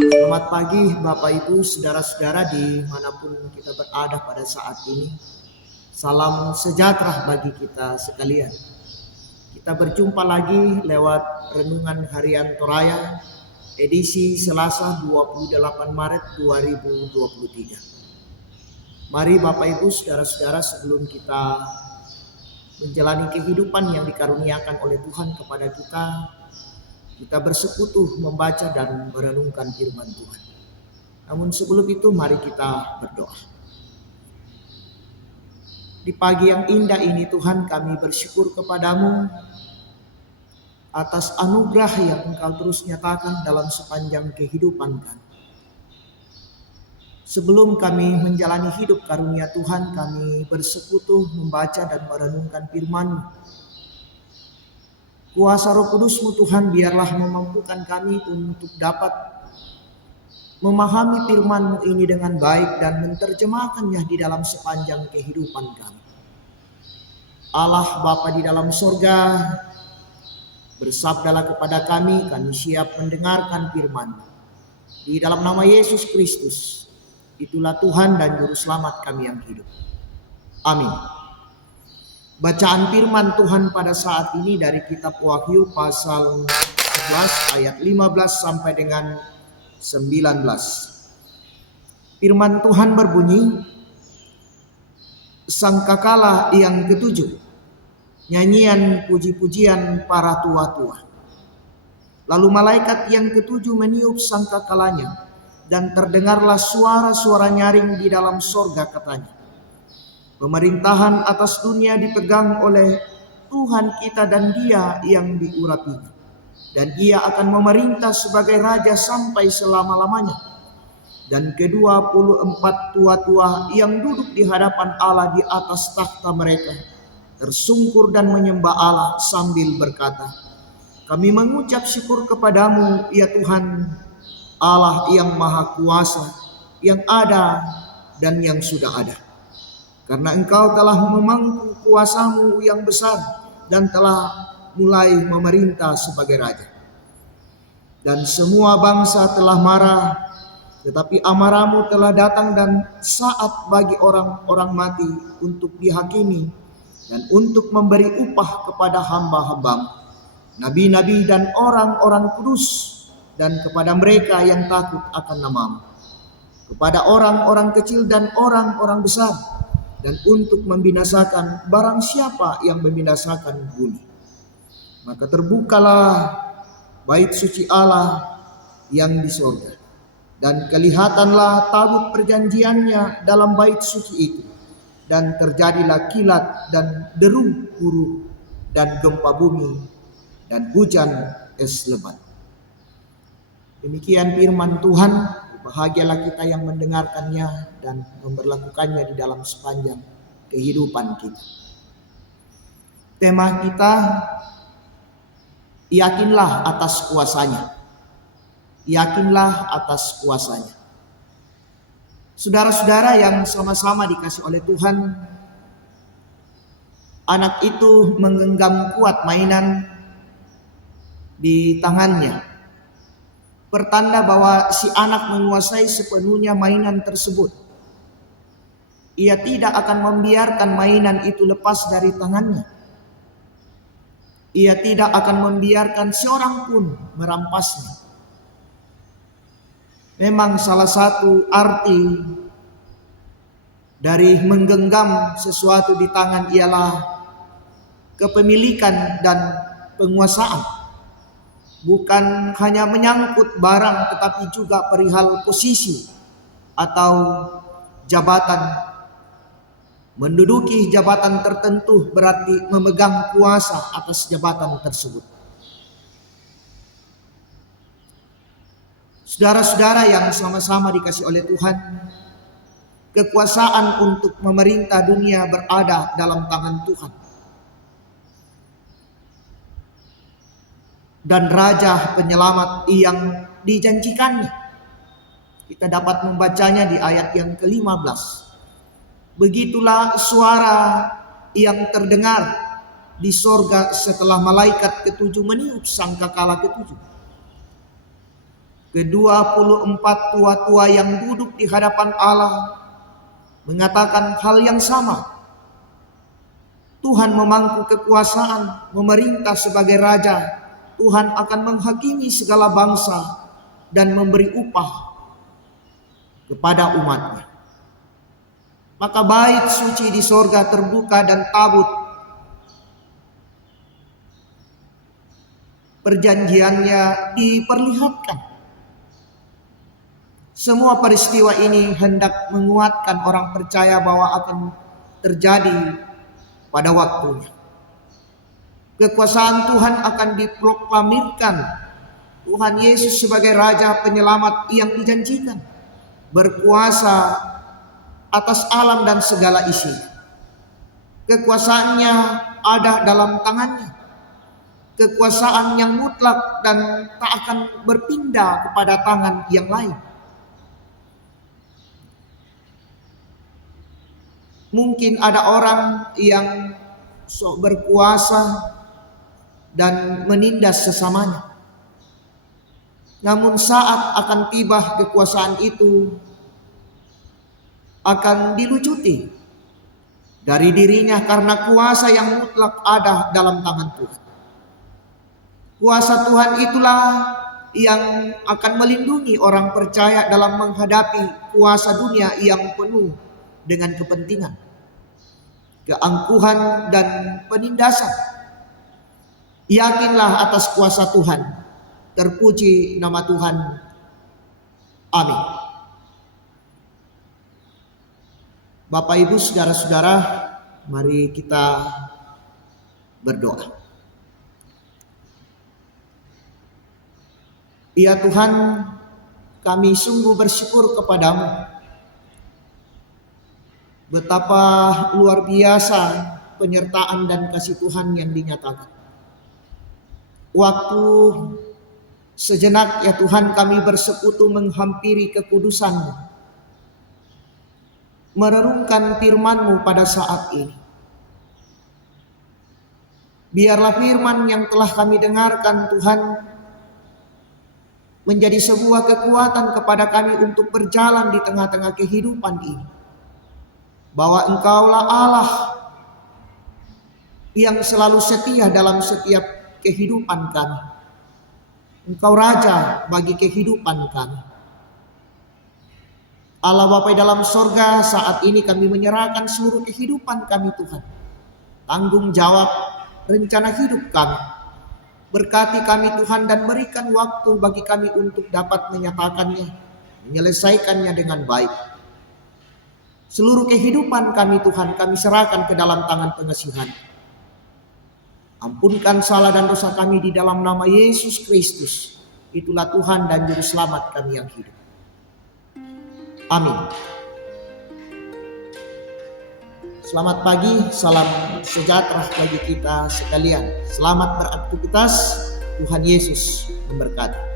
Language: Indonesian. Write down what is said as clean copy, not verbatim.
Selamat pagi Bapak Ibu, saudara-saudara dimanapun kita berada pada saat ini. Salam sejahtera bagi kita sekalian. Kita berjumpa lagi lewat Renungan Harian Toraya, edisi Selasa 28 Maret 2023. Mari Bapak Ibu, saudara-saudara, sebelum kita menjalani kehidupan yang dikaruniakan oleh Tuhan kepada kita bersekutu membaca dan merenungkan firman Tuhan. Namun sebelum itu mari kita berdoa. Di pagi yang indah ini Tuhan, kami bersyukur kepadamu atas anugerah yang Engkau terus nyatakan dalam sepanjang kehidupan kami. Sebelum kami menjalani hidup karunia Tuhan, kami bersekutu membaca dan merenungkan firman-Mu. Kuasa Roh Kudus-Mu Tuhan, biarlah memampukan kami untuk dapat memahami firman-Mu ini dengan baik dan menerjemahkannya di dalam sepanjang kehidupan kami. Allah Bapa di dalam sorga, bersabdalah kepada kami siap mendengarkan firman-Mu. Di dalam nama Yesus Kristus, itulah Tuhan dan Juru Selamat kami yang hidup. Amin. Bacaan firman Tuhan pada saat ini dari kitab Wahyu pasal 11 ayat 15 sampai dengan 19. Firman Tuhan berbunyi, sangkakala yang ketujuh, nyanyian puji-pujian para tua-tua. Lalu malaikat yang ketujuh meniup sangkakalanya, dan terdengarlah suara-suara nyaring di dalam sorga, katanya, pemerintahan atas dunia dipegang oleh Tuhan kita dan Dia yang diurapinya. Dan Ia akan memerintah sebagai Raja sampai selama-lamanya. Dan ke-24 tua-tua yang duduk di hadapan Allah di atas takhta mereka tersungkur dan menyembah Allah sambil berkata, kami mengucap syukur kepadamu ya Tuhan, Allah yang Maha Kuasa, yang ada dan yang sudah ada. Karena Engkau telah memangku kuasa-Mu yang besar dan telah mulai memerintah sebagai Raja. Dan semua bangsa telah marah, tetapi amarah-Mu telah datang dan saat bagi orang-orang mati untuk dihakimi dan untuk memberi upah kepada hamba-hamba-Mu, nabi-nabi dan orang-orang kudus, dan kepada mereka yang takut akan nama-Mu, kepada orang-orang kecil dan orang-orang besar, dan untuk membinasakan barang siapa yang membinasakan bumi. Maka terbukalah bait suci Allah yang di sorga, dan kelihatanlah tabut perjanjiannya dalam bait suci itu, dan terjadilah kilat dan deru guru dan gempa bumi dan hujan es lebat. Demikian firman Tuhan. Bahagialah kita yang mendengarkannya dan memberlakukannya di dalam sepanjang kehidupan kita. Tema kita, yakinlah atas kuasanya. Yakinlah atas kuasanya. Saudara-saudara yang sama-sama dikasih oleh Tuhan, anak itu menggenggam kuat mainan di tangannya, pertanda bahwa si anak menguasai sepenuhnya mainan tersebut. Ia tidak akan membiarkan mainan itu lepas dari tangannya. Ia tidak akan membiarkan seorang pun merampasnya. Memang salah satu arti dari menggenggam sesuatu di tangan ialah kepemilikan dan penguasaan. Bukan hanya menyangkut barang, tetapi juga perihal posisi atau jabatan. Menduduki jabatan tertentu berarti memegang kuasa atas jabatan tersebut. Saudara-saudara yang sama-sama dikasih oleh Tuhan, kekuasaan untuk memerintah dunia berada dalam tangan Tuhan. Dan Raja Penyelamat yang dijanjikannya, kita dapat membacanya di ayat yang ke-15. Begitulah suara yang terdengar di sorga setelah malaikat ketujuh meniup sangkakala ketujuh. ke-24 tua-tua yang duduk di hadapan Allah mengatakan hal yang sama. Tuhan memangku kekuasaan, memerintah sebagai raja. Tuhan akan menghakimi segala bangsa dan memberi upah kepada umatnya. Maka bait suci di sorga terbuka dan tabut perjanjiannya diperlihatkan. Semua peristiwa ini hendak menguatkan orang percaya bahwa akan terjadi pada waktunya. Kekuasaan Tuhan akan diproklamirkan. Tuhan Yesus sebagai Raja Penyelamat yang dijanjikan, berkuasa atas alam dan segala isinya. Kekuasaannya ada dalam tangannya. Kekuasaan yang mutlak dan tak akan berpindah kepada tangan yang lain. Mungkin ada orang yang sok berkuasa dan menindas sesamanya. Namun saat akan tiba kekuasaan itu akan dilucuti dari dirinya karena kuasa yang mutlak ada dalam tangan Tuhan. Kuasa Tuhan itulah yang akan melindungi orang percaya dalam menghadapi kuasa dunia yang penuh dengan kepentingan, keangkuhan dan penindasan. Yakinlah atas kuasa Tuhan. Terpuji nama Tuhan. Amin. Bapak Ibu saudara-saudara, mari kita berdoa. Ya Tuhan, kami sungguh bersyukur kepadamu. Betapa luar biasa penyertaan dan kasih Tuhan yang dinyatakan. Waktu sejenak ya Tuhan kami bersekutu menghampiri kekudusan-Mu, merenungkan firman-Mu pada saat ini. Biarlah firman yang telah kami dengarkan Tuhan menjadi sebuah kekuatan kepada kami untuk berjalan di tengah-tengah kehidupan ini. Bahwa Engkaulah Allah yang selalu setia dalam setiap kehidupan kami. Engkau Raja bagi kehidupan kami. Allah Bapa dalam sorga, saat ini kami menyerahkan seluruh kehidupan kami Tuhan. Tanggung jawab rencana hidup kami. Berkati kami Tuhan dan berikan waktu bagi kami untuk dapat menyatakannya, menyelesaikannya dengan baik. Seluruh kehidupan kami Tuhan kami serahkan ke dalam tangan pengasihan. Ampunkan salah dan dosa kami di dalam nama Yesus Kristus. Itulah Tuhan dan Juru Selamat kami yang hidup. Amin. Selamat pagi, salam sejahtera bagi kita sekalian. Selamat beraktivitas, Tuhan Yesus memberkati.